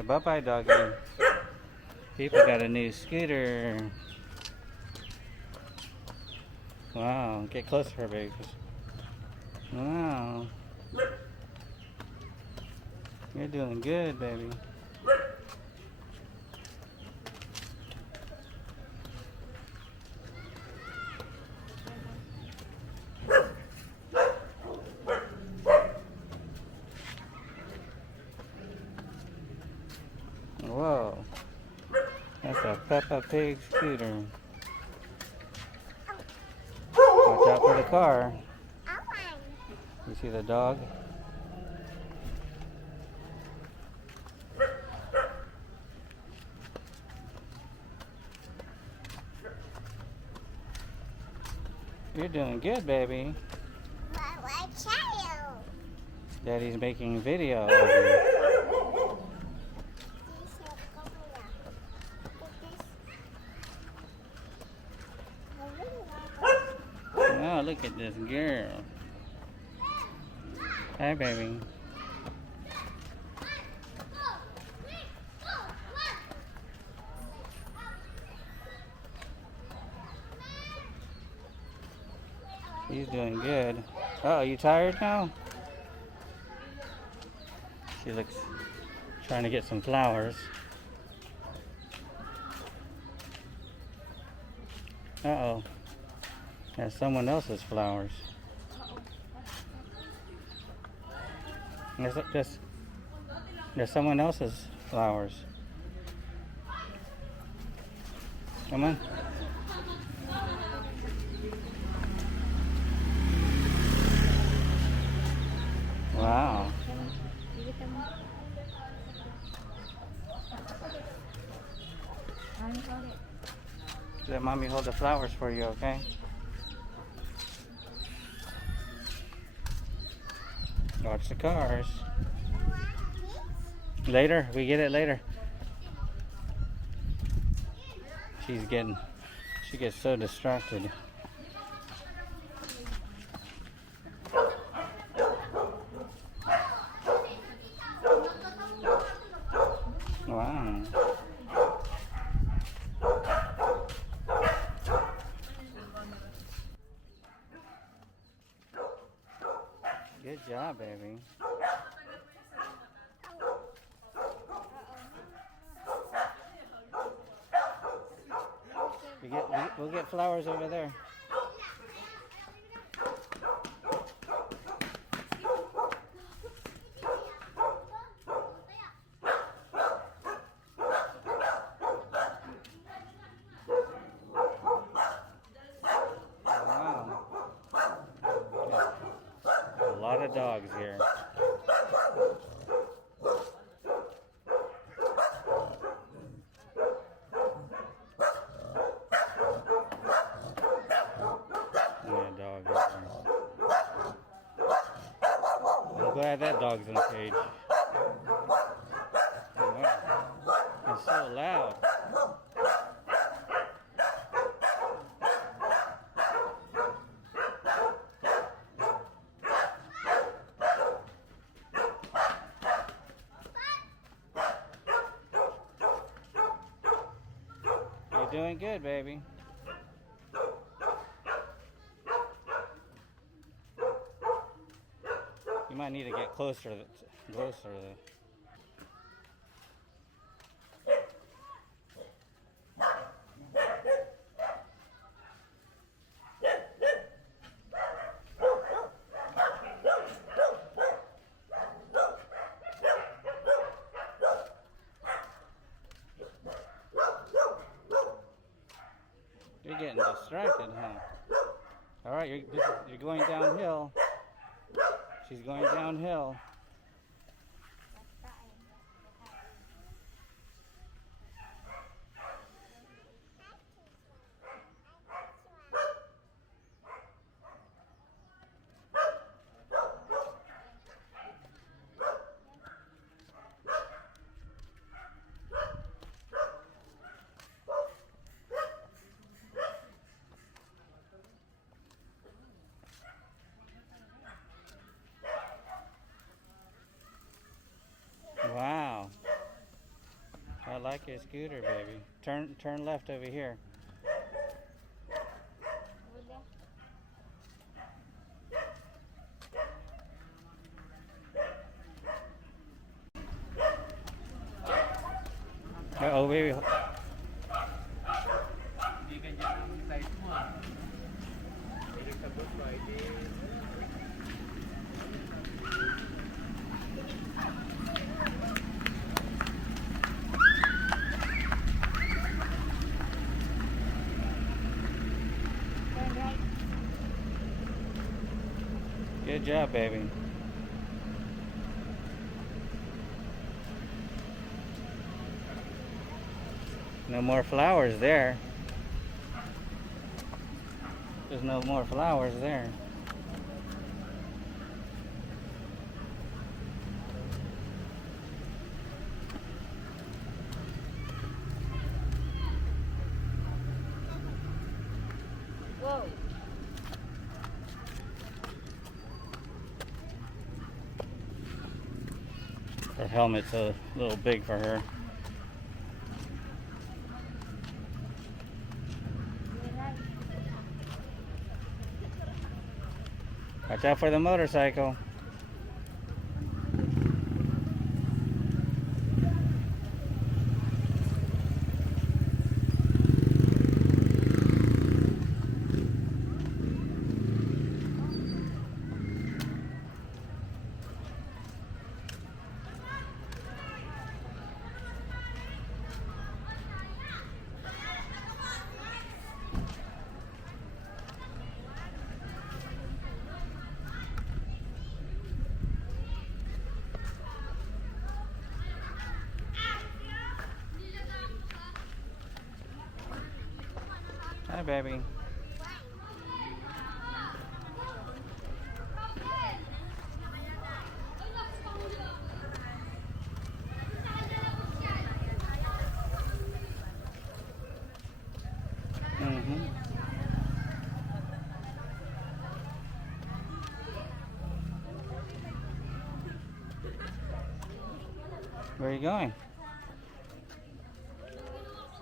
Say bye-bye, doggy. People got a new scooter. Wow, get closer, baby. Wow. You're doing good, baby. Whoa. That's a Peppa Pig scooter. Watch out for the car. You see the dog? You're doing good, baby. Daddy's making a video of you. Oh, look at this girl. Hi, baby. He's doing good. Oh, you tired now? She looks trying to get some flowers. Uh-oh. That's someone else's flowers. There's someone else's flowers. Come on. Wow. Let mommy hold the flowers for you, okay? Watch the cars. Later, we get it later. She gets so distracted. Wow. Good job, baby. We'll get flowers over there. Wow. A lot of dogs here. I'm glad that dog's in the cage. Wow. It's so loud. You're doing good, baby. You might need to get closer. You're getting distracted, huh? All right, you're going downhill. She's going downhill. your scooter, baby. Turn left over here. Oh, baby. Hindi ganyan ang size mo ah. Hindi ka po Friday. Good job, baby. No more flowers there. There's no more flowers there. Whoa. Her helmet's a little big for her. Watch out for the motorcycle. Hi, baby. Where are you going?